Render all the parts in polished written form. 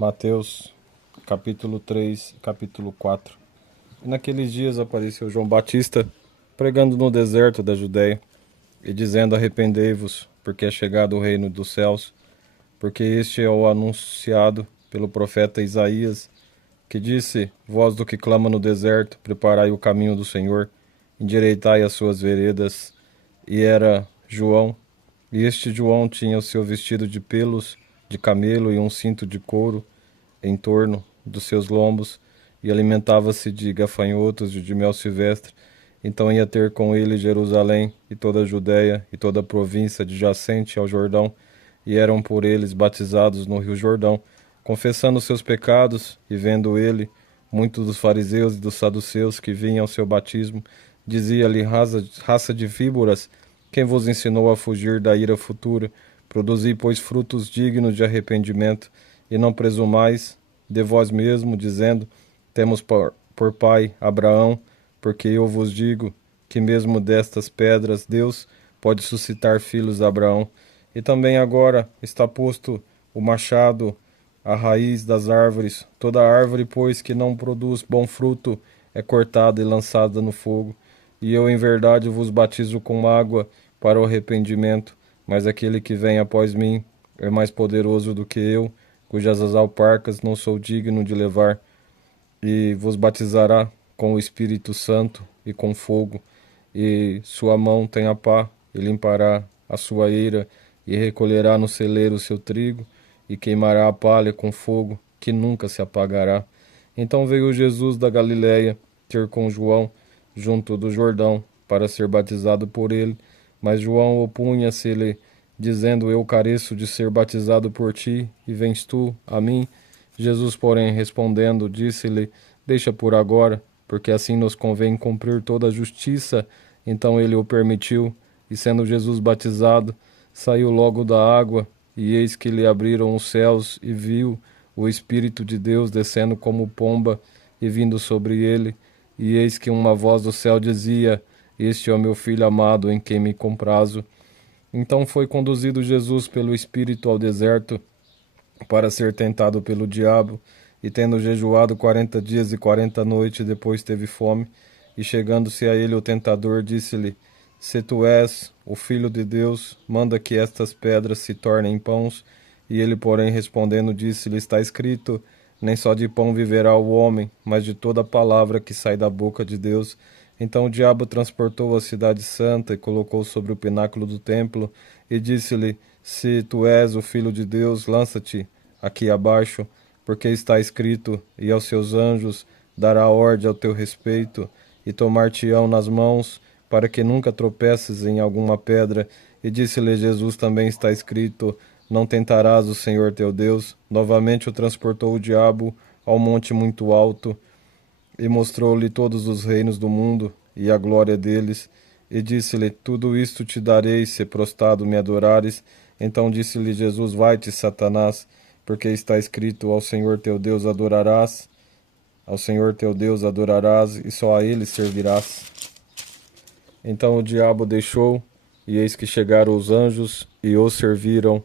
Mateus, capítulo 3 e capítulo 4. E naqueles dias apareceu João Batista, pregando no deserto da Judéia, e dizendo: Arrependei-vos, porque é chegado o reino dos céus, porque este é o anunciado pelo profeta Isaías, que disse: Voz do que clama no deserto, preparai o caminho do Senhor, endireitai as suas veredas. E era João, e este João tinha o seu vestido de pelos de camelo e um cinto de couro em torno dos seus lombos, e alimentava-se de gafanhotos e de mel silvestre. Então ia ter com ele Jerusalém e toda a Judéia e toda a província adjacente ao Jordão, e eram por eles batizados no rio Jordão, confessando seus pecados. E vendo ele muitos dos fariseus e dos saduceus que vinham ao seu batismo, dizia-lhe: raça de víboras, quem vos ensinou a fugir da ira futura? Produzi, pois, frutos dignos de arrependimento, e não presumais de vós mesmo, dizendo: temos por pai Abraão, porque eu vos digo que mesmo destas pedras Deus pode suscitar filhos a Abraão. E também agora está posto o machado à raiz das árvores. Toda árvore, pois, que não produz bom fruto é cortada e lançada no fogo. E eu, em verdade, vos batizo com água para o arrependimento, mas aquele que vem após mim é mais poderoso do que eu, cujas as alparcas não sou digno de levar, e vos batizará com o Espírito Santo e com fogo, e sua mão tem a pá, e limpará a sua eira, e recolherá no celeiro o seu trigo, e queimará a palha com fogo, que nunca se apagará. Então veio Jesus da Galiléia ter com João junto do Jordão, para ser batizado por ele. Mas João opunha-se-lhe, dizendo: Eu careço de ser batizado por ti, e vens tu a mim? Jesus, porém, respondendo, disse-lhe: Deixa por agora, porque assim nos convém cumprir toda a justiça. Então ele o permitiu, e sendo Jesus batizado, saiu logo da água, e eis que lhe abriram os céus, e viu o Espírito de Deus descendo como pomba e vindo sobre ele. E eis que uma voz do céu dizia: Este é o meu filho amado, em quem me comprazo. Então foi conduzido Jesus pelo Espírito ao deserto para ser tentado pelo diabo, e tendo jejuado 40 dias e 40 noites, depois teve fome. E chegando-se a ele o tentador, disse-lhe: Se tu és o Filho de Deus, manda que estas pedras se tornem pães. E ele, porém, respondendo, disse-lhe: Está escrito: Nem só de pão viverá o homem, mas de toda palavra que sai da boca de Deus. Então o diabo transportou a cidade santa e colocou sobre o pináculo do templo, e disse-lhe: Se tu és o Filho de Deus, lança-te aqui abaixo, porque está escrito: E aos seus anjos dará ordem ao teu respeito, e tomar-te-ão nas mãos, para que nunca tropeces em alguma pedra. E disse-lhe Jesus: Também está escrito: Não tentarás o Senhor teu Deus. Novamente o transportou o diabo ao monte muito alto, e mostrou-lhe todos os reinos do mundo e a glória deles. E disse-lhe: Tudo isto te darei, se prostrado me adorares. Então disse-lhe Jesus: Vai-te, Satanás, porque está escrito: ao Senhor teu Deus adorarás, e só a ele servirás. Então o diabo deixou, e eis que chegaram os anjos e o serviram.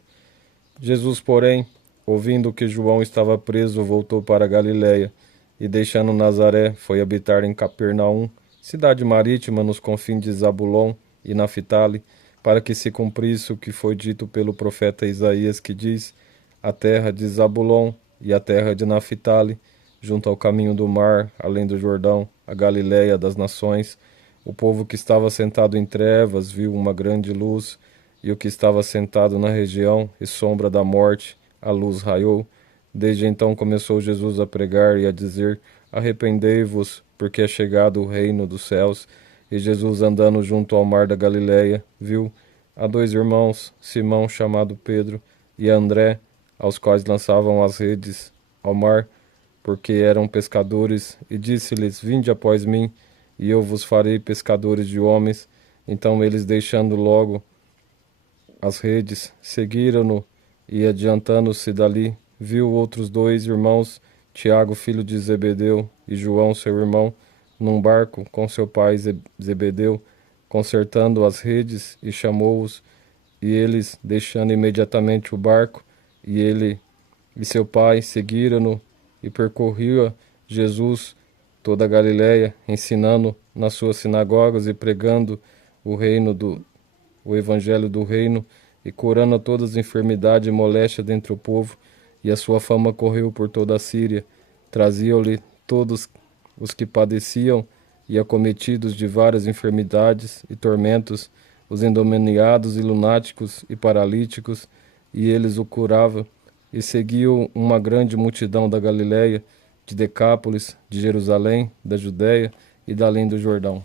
Jesus, porém, ouvindo que João estava preso, voltou para Galiléia, e deixando Nazaré, foi habitar em Capernaum, cidade marítima nos confins de Zabulon e Naphtali, para que se cumprisse o que foi dito pelo profeta Isaías, que diz: A terra de Zabulon e a terra de Naphtali, junto ao caminho do mar, além do Jordão, a Galiléia das nações. O povo que estava sentado em trevas viu uma grande luz, e o que estava sentado na região e sombra da morte, a luz raiou. Desde então começou Jesus a pregar e a dizer: Arrependei-vos, porque é chegado o reino dos céus. E Jesus, andando junto ao mar da Galileia, viu a dois irmãos, Simão, chamado Pedro, e André, aos quais lançavam as redes ao mar, porque eram pescadores, e disse-lhes: Vinde após mim, e eu vos farei pescadores de homens. Então eles, deixando logo as redes, seguiram-no, e adiantando-se dali, viu outros dois irmãos, Tiago, filho de Zebedeu, e João, seu irmão, num barco com seu pai Zebedeu, consertando as redes, e chamou-os. E eles, deixando imediatamente o barco, e ele e seu pai seguiram-no, e percorria Jesus toda a Galiléia, ensinando nas suas sinagogas e pregando o evangelho do reino, e curando todas as enfermidades e moléstias dentre o povo, e a sua fama correu por toda a Síria. Traziam-lhe todos os que padeciam e acometidos de várias enfermidades e tormentos, os endemoniados e lunáticos e paralíticos, e eles o curavam. E seguiam uma grande multidão da Galiléia, de Decápolis, de Jerusalém, da Judéia e da além do Jordão.